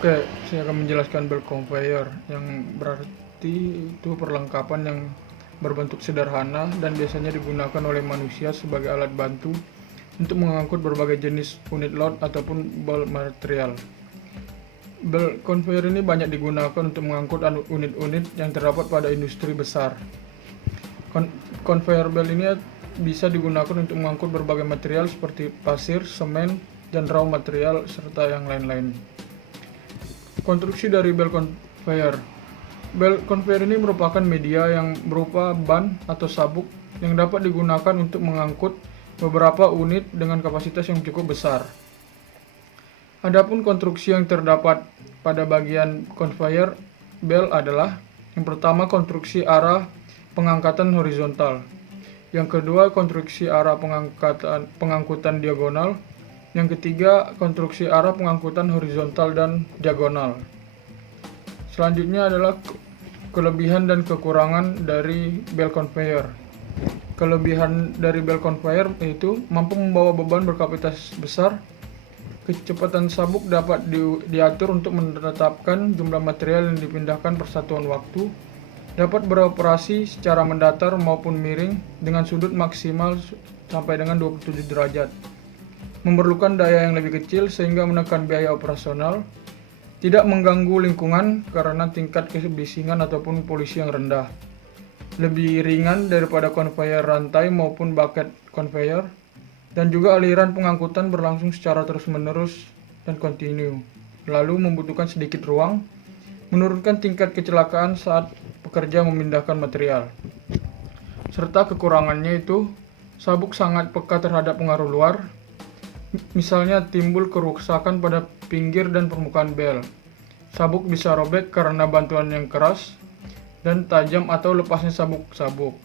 Oke, saya akan menjelaskan belt conveyor yang berarti itu perlengkapan yang berbentuk sederhana dan biasanya digunakan oleh manusia sebagai alat bantu untuk mengangkut berbagai jenis unit load ataupun bulk material. Belt conveyor ini banyak digunakan untuk mengangkut unit-unit yang terdapat pada industri besar. Conveyor belt ini bisa digunakan untuk mengangkut berbagai material seperti pasir, semen, dan raw material serta yang lain-lain. Konstruksi dari belt conveyor. Belt conveyor ini merupakan media yang berupa ban atau sabuk yang dapat digunakan untuk mengangkut beberapa unit dengan kapasitas yang cukup besar. Adapun konstruksi yang terdapat pada bagian conveyor belt adalah: yang pertama, konstruksi arah pengangkatan horizontal; yang kedua, konstruksi arah pengangkutan diagonal; yang ketiga, konstruksi arah pengangkutan horizontal dan diagonal. Selanjutnya adalah kelebihan dan kekurangan dari belt conveyor. Kelebihan dari belt conveyor yaitu mampu membawa beban berkapasitas besar. Kecepatan sabuk dapat diatur untuk menetapkan jumlah material yang dipindahkan per satuan waktu. Dapat beroperasi secara mendatar maupun miring dengan sudut maksimal sampai dengan 27 derajat. Memerlukan daya yang lebih kecil sehingga menekan biaya operasional. Tidak mengganggu lingkungan karena tingkat kebisingan ataupun polusi yang rendah. Lebih ringan daripada conveyor rantai maupun bucket conveyor. Dan juga aliran pengangkutan berlangsung secara terus-menerus dan kontinu. Lalu membutuhkan sedikit ruang. Menurunkan tingkat kecelakaan saat pekerja memindahkan material. Serta kekurangannya itu, sabuk sangat peka terhadap pengaruh luar. Misalnya timbul kerusakan pada pinggir dan permukaan bel. Sabuk bisa robek karena bantuan yang keras dan tajam atau lepasnya sabuk-sabuk.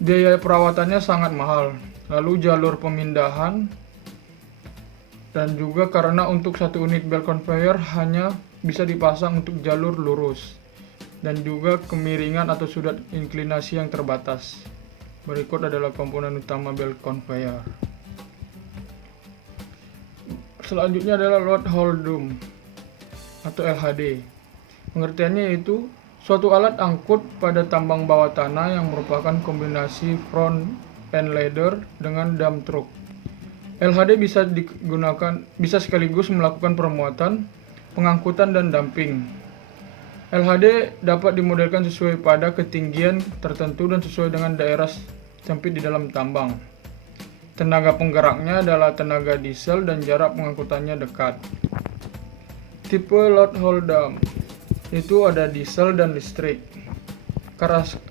Biaya perawatannya sangat mahal. Lalu jalur pemindahan, dan juga karena untuk satu unit belt conveyor hanya bisa dipasang untuk jalur lurus dan juga kemiringan atau sudut inklinasi yang terbatas. Berikut adalah komponen utama belt conveyor. Selanjutnya adalah load hold drum atau LHD. Pengertiannya yaitu suatu alat angkut pada tambang bawah tanah yang merupakan kombinasi front end ladder dengan dump truck. LHD bisa sekaligus melakukan permuatan, pengangkutan, dan dumping. LHD dapat dimodelkan sesuai pada ketinggian tertentu dan sesuai dengan daerah sempit di dalam tambang. Tenaga penggeraknya adalah tenaga diesel dan jarak pengangkutannya dekat. Tipe load hold drum itu ada diesel dan listrik.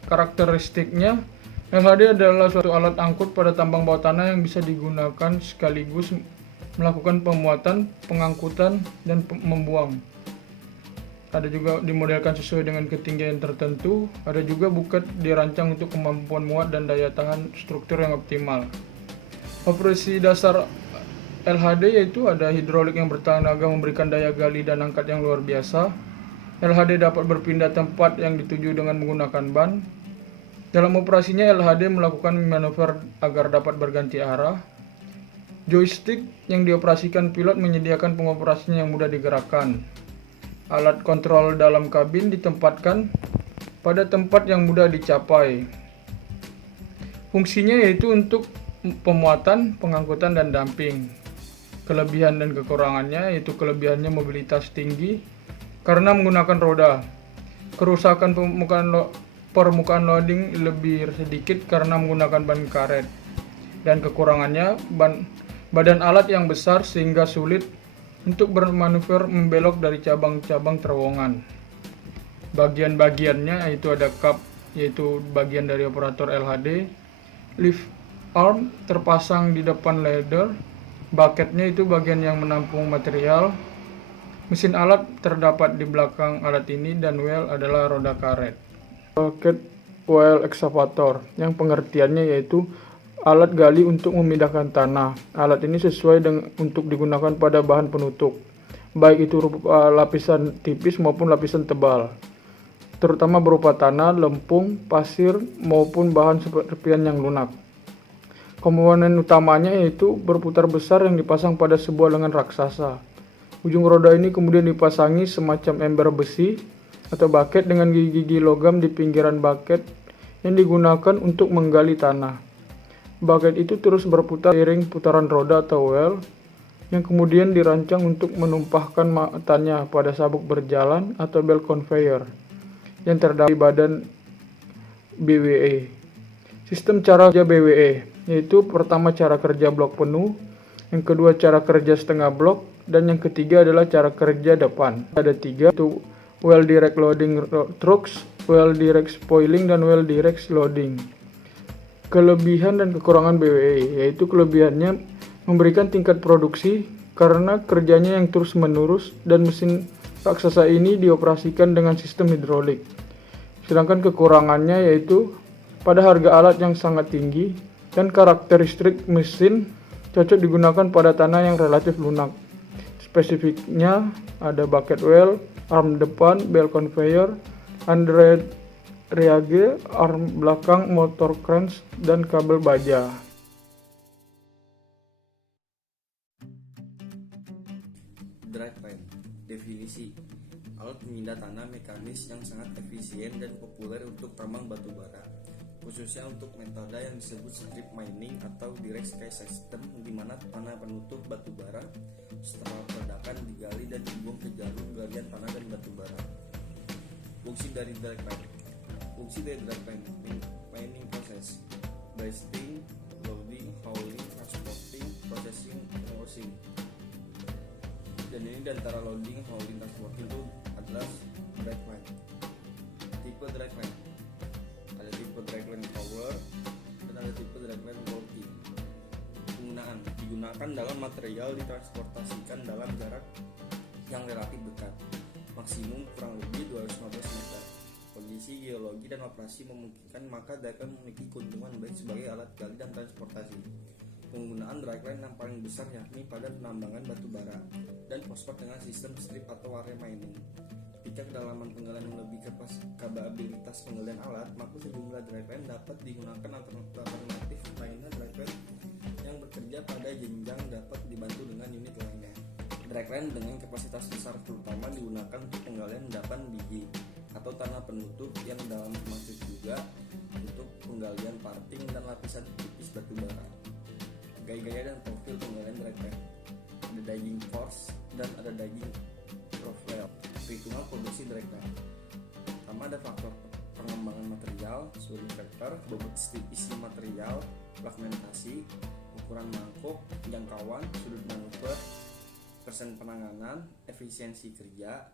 Karakteristiknya, LHD adalah suatu alat angkut pada tambang bawah tanah yang bisa digunakan sekaligus melakukan pemuatan, pengangkutan, dan membuang. Ada juga dimodelkan sesuai dengan ketinggian tertentu. Ada juga bucket dirancang untuk kemampuan muat dan daya tahan struktur yang optimal. Operasi dasar LHD yaitu ada hidrolik yang bertenaga memberikan daya gali dan angkat yang luar biasa. LHD dapat berpindah tempat yang dituju dengan menggunakan ban. Dalam operasinya, LHD melakukan manuver agar dapat berganti arah. Joystick yang dioperasikan pilot menyediakan pengoperasian yang mudah digerakkan. Alat kontrol dalam kabin ditempatkan pada tempat yang mudah dicapai. Fungsinya yaitu untuk pemuatan, pengangkutan, dan dumping. Kelebihan dan kekurangannya yaitu kelebihannya mobilitas tinggi karena menggunakan roda. Kerusakan permukaan loading lebih sedikit karena menggunakan ban karet. Dan kekurangannya badan alat yang besar sehingga sulit untuk bermanuver membelok dari cabang-cabang terowongan. Bagian-bagiannya yaitu ada kap, yaitu bagian dari operator LHD. Lift arm terpasang di depan ladder. Bucketnya itu bagian yang menampung material. Mesin alat terdapat di belakang alat ini dan wheel adalah roda karet. Bucket wheel excavator yang pengertiannya yaitu alat gali untuk memindahkan tanah. Alat ini sesuai untuk digunakan pada bahan penutup, baik itu berupa lapisan tipis maupun lapisan tebal, terutama berupa tanah, lempung, pasir, maupun bahan serpihan yang lunak. Komponen utamanya yaitu berputar besar yang dipasang pada sebuah lengan raksasa. Ujung roda ini kemudian dipasangi semacam ember besi atau bucket dengan gigi-gigi logam di pinggiran bucket yang digunakan untuk menggali tanah. Bucket itu terus berputar seiring putaran roda atau well yang kemudian dirancang untuk menumpahkan matanya pada sabuk berjalan atau belt conveyor yang terdapat di badan BWE. Sistem cara kerja BWE yaitu pertama cara kerja blok penuh, yang kedua cara kerja setengah blok, dan yang ketiga adalah cara kerja depan. Ada 3, yaitu well direct loading trucks, well direct spoiling, dan well direct loading. Kelebihan dan kekurangan BWE, yaitu kelebihannya memberikan tingkat produksi karena kerjanya yang terus menerus dan mesin raksasa ini dioperasikan dengan sistem hidrolik. Sedangkan kekurangannya yaitu pada harga alat yang sangat tinggi dan karakteristik mesin cocok digunakan pada tanah yang relatif lunak. Spesifiknya ada bucket well, arm depan, belt conveyor, Andreage, arm belakang, motor crank, dan kabel baja. Driveline. Definisi: alat pemindah tanah mekanis yang sangat efisien dan populer untuk tambang batu bara, khususnya untuk metode yang disebut strip mining atau direct sky system, di mana tanah penutup batu bara setelah peledakan digali dan dibuang ke jalur galian tanah dan batu bara. Fungsi dari driveline: fungsi dari driveline mining proses: blasting, loading, hauling, transporting, processing, washing. Dan ini antara loading, hauling, transporting itu adalah driveline. Tipe driveline: ada tipe driveline power dan ada tipe driveline walking. Penggunaan: digunakan dalam material ditransportasikan dalam jarak yang relatif dekat, maksimum kurang lebih 215 meter. Kondisi geologi dan operasi memungkinkan, maka driveline memiliki keuntungan baik sebagai alat gali dan transportasi. Penggunaan driveline yang paling besar yakni pada penambangan batu bara dan fosfat dengan sistem strip atau area mining. Jika kedalaman penggalian lebih kapabilitas penggalian alat, maka sejumlah driveline dapat digunakan. Alternatif lainnya, driveline yang bekerja pada jenjang dapat dibantu dengan unit lainnya. Driveline dengan kapasitas besar terutama digunakan untuk penggalian endapan biji atau tanah penutup yang dalam, termasuk juga untuk penggalian parting dan lapisan tipis batu bara. Gaya-gaya dan profil penggalian driveline: ada digging force dan ada digging profile. Perhitungan produksi driveline: pertama ada faktor pengembangan material, swing factor, bobot isi material, fragmentasi, ukuran mangkuk, jangkauan, sudut manuver, persen penanganan, efisiensi kerja,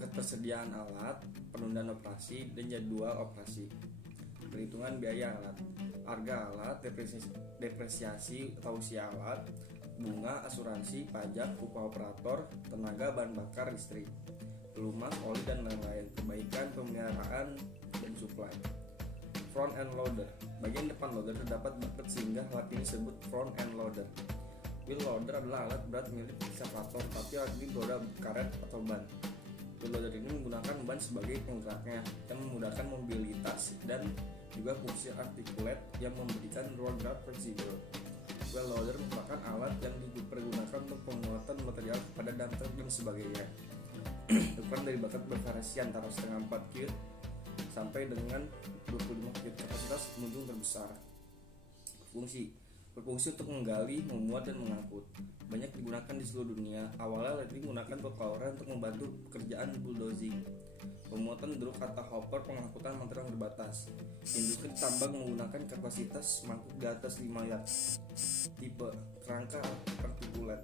ketersediaan alat, penundaan operasi, dan jadwal operasi. Perhitungan biaya alat: harga alat, depresiasi atau usia alat, bunga, asuransi, pajak, upah operator, tenaga, bahan bakar, listrik, pelumas, oli, dan lain-lain. Kebaikan pemeliharaan dan supply. Front end loader: bagian depan loader terdapat bucket sehingga alat ini disebut front end loader. Wheel loader adalah alat berat milik ekskavator, tapi alat ini beroda karet atau ban. Wheel loader ini menggunakan ban sebagai penggeraknya yang memudahkan mobilitas dan juga fungsi articulate yang memberikan road guard fleksibel. Wheel loader merupakan alat yang dipergunakan untuk pemuatan material pada dumper dan sebagainya. Ukuran dari bucket bervariasi antara setengah 4 cube sampai dengan 25 cube. Kapasitas penunjung terbesar. Fungsi: berfungsi untuk menggali, memuat, dan mengangkut. Banyak digunakan di seluruh dunia. Awalnya alat ini menggunakan roller untuk membantu pekerjaan bulldozing, pemuatan truk atau hopper, pengangkutan material terbatas. Industri tambang menggunakan kapasitas mangkuk di atas 5 yard. Tipe: kerangka artikulat,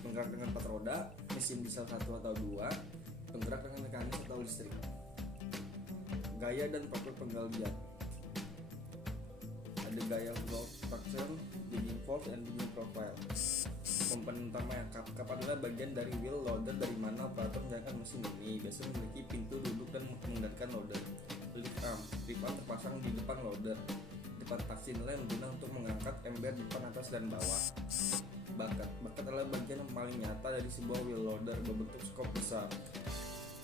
penggerak dengan 4 roda, mesin diesel 1 atau 2, penggerak dengan mekanis atau listrik. Gaya dan profil penggalian: ada gaya block structure, digging force, dan digging profile. Komponen utama yang kap adalah bagian dari wheel loader dari mana operator menjalankan mesin ini. Biasanya memiliki pintu duduk dan mengendalikan loader. Lift arm terpasang di depan loader. Depan taksi nilai digunakan untuk mengangkat ember depan, atas, dan bawah. Bucket adalah bagian yang paling nyata dari sebuah wheel loader berbentuk skop besar.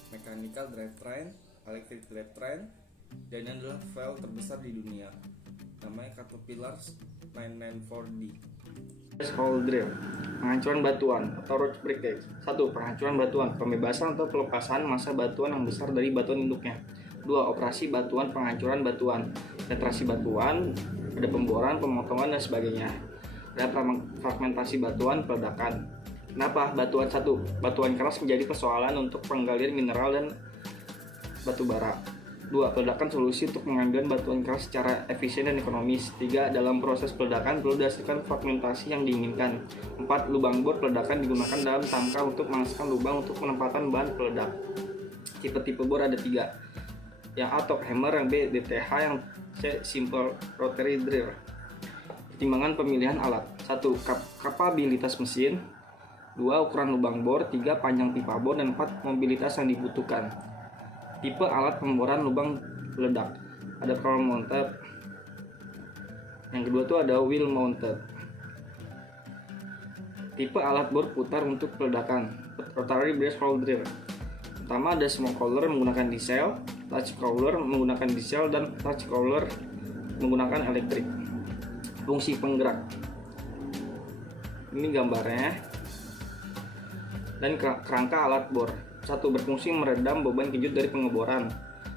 Mechanical drivetrain, electric drivetrain, dan ini adalah valve terbesar di dunia. Namanya Caterpillar 994D. Scroll drill, penghancuran batuan atau rock breakage. 1. Penghancuran batuan, pembebasan atau pelepasan massa batuan yang besar dari batuan induknya. 2. Operasi batuan, penghancuran batuan, penetrasi batuan, ada pemboran, pemotongan, dan sebagainya. Ada fragmentasi batuan, peledakan. Kenapa batuan? 1. Batuan keras menjadi persoalan untuk penggalian mineral dan batu bara. 2. Peledakan solusi untuk pengambilan batuan keras secara efisien dan ekonomis. 3. Dalam proses peledakan perlu dihasilkan fragmentasi yang diinginkan. 4. Lubang bor peledakan digunakan dalam tangka untuk menghasilkan lubang untuk penempatan bahan peledak. Tipe-tipe bor ada 3. Yang A. Top hammer, yang B. DTH, yang C. Simple rotary drill. Pertimbangan pemilihan alat. 1. Kapabilitas mesin. 2. Ukuran lubang bor. 3. Panjang pipa bor. Dan 4. Mobilitas yang dibutuhkan. Tipe alat pemboran lubang peledak. Ada pole mounted. Yang kedua tuh ada wheel mounted. Tipe alat bor putar untuk peledakan. Rotary brass scroll drill. Pertama ada smoke crawler menggunakan diesel, touch crawler menggunakan diesel, dan touch crawler menggunakan elektrik. Fungsi penggerak. Ini gambarnya. Dan kerangka alat bor. 1. Berfungsi meredam beban kejut dari pengeboran.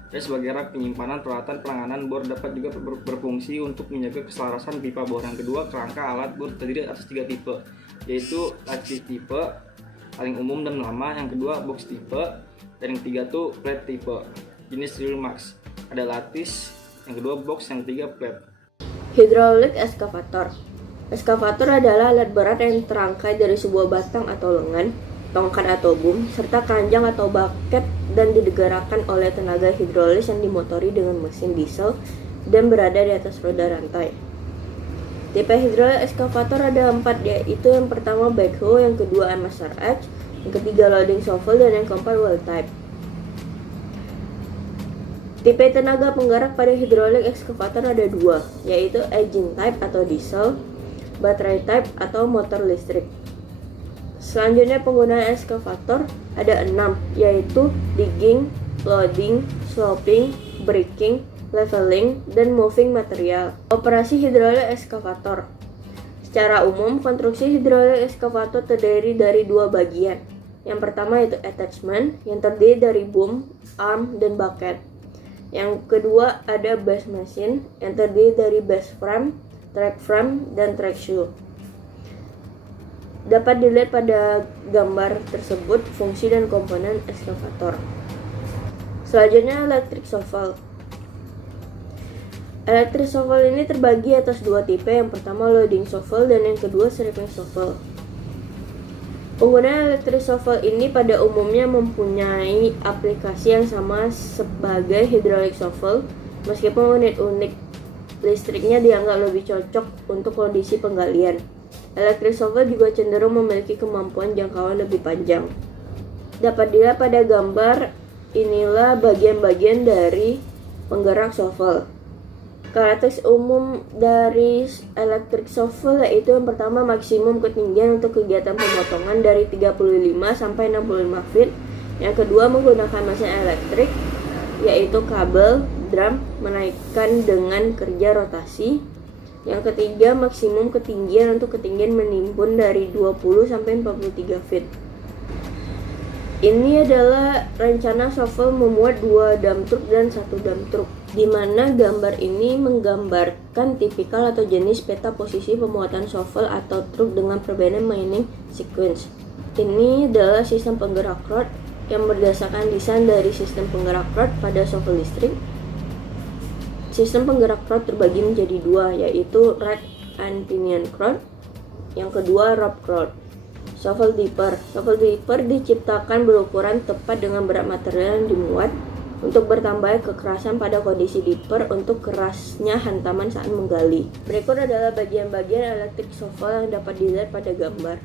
Dan sebagai rak penyimpanan peralatan penanganan bor, dapat juga berfungsi untuk menjaga keselarasan pipa bor. Yang kedua, kerangka alat bor terdiri atas 3 tipe, yaitu laci tipe paling umum dan lama. Yang kedua, box tipe. Dan yang ketiga tuh plate tipe. Jenis drill max. Ada lattice. Yang kedua box. Yang ketiga plate. Hydraulic excavator. Excavator adalah alat berat yang terangkai dari sebuah batang atau lengan, tongkat atau boom, serta keranjang atau bucket, dan digerakkan oleh tenaga hidrolis yang dimotori dengan mesin diesel dan berada di atas roda rantai. Tipe hydraulic excavator ada 4, yaitu yang pertama backhoe, yang kedua MSRX, yang ketiga loading shovel, dan yang keempat wheel type. Tipe tenaga penggerak pada hydraulic excavator ada 2, yaitu engine type atau diesel, baterai type atau motor listrik. Selanjutnya penggunaan excavator ada 6, yaitu digging, loading, sloping, breaking, leveling, dan moving material. Operasi hydraulic excavator. Secara umum, konstruksi hydraulic excavator terdiri dari 2 bagian. Yang pertama yaitu attachment, yang terdiri dari boom, arm, dan bucket. Yang kedua ada base machine, yang terdiri dari base frame, track frame, dan track shoe. Dapat dilihat pada gambar tersebut fungsi dan komponen excavator. Selanjutnya electric shovel. Electric shovel ini terbagi atas 2 tipe, yang pertama loading shovel dan yang kedua sweeping shovel. Penggunaan electric shovel ini pada umumnya mempunyai aplikasi yang sama sebagai hydraulic shovel, meskipun unit listriknya dianggap lebih cocok untuk kondisi penggalian. Electric shovel juga cenderung memiliki kemampuan jangkauan lebih panjang. Dapat dilihat pada gambar, inilah bagian-bagian dari penggerak shovel. Karakteristik umum dari electric shovel yaitu yang pertama maksimum ketinggian untuk kegiatan pemotongan dari 35 sampai 65 feet. Yang kedua menggunakan mesin elektrik yaitu kabel, drum, menaikkan dengan kerja rotasi. Yang ketiga maksimum ketinggian untuk ketinggian menimbun dari 20 sampai 43 feet. Ini adalah rencana shovel memuat 2 dump truck dan 1 dump truck, di mana gambar ini menggambarkan tipikal atau jenis peta posisi pemuatan shovel atau truk dengan perbedaan mining sequence. Ini adalah sistem penggerak rod yang berdasarkan desain dari sistem penggerak rod pada shovel listrik. Sistem penggerak rod terbagi menjadi 2, yaitu rack and pinion rod, yang kedua rope rod. Shovel dipper diciptakan berukuran tepat dengan berat material yang dimuat untuk bertambah kekerasan pada kondisi dipper untuk kerasnya hantaman saat menggali. Berikut adalah bagian-bagian elektrik shovel yang dapat dilihat pada gambar.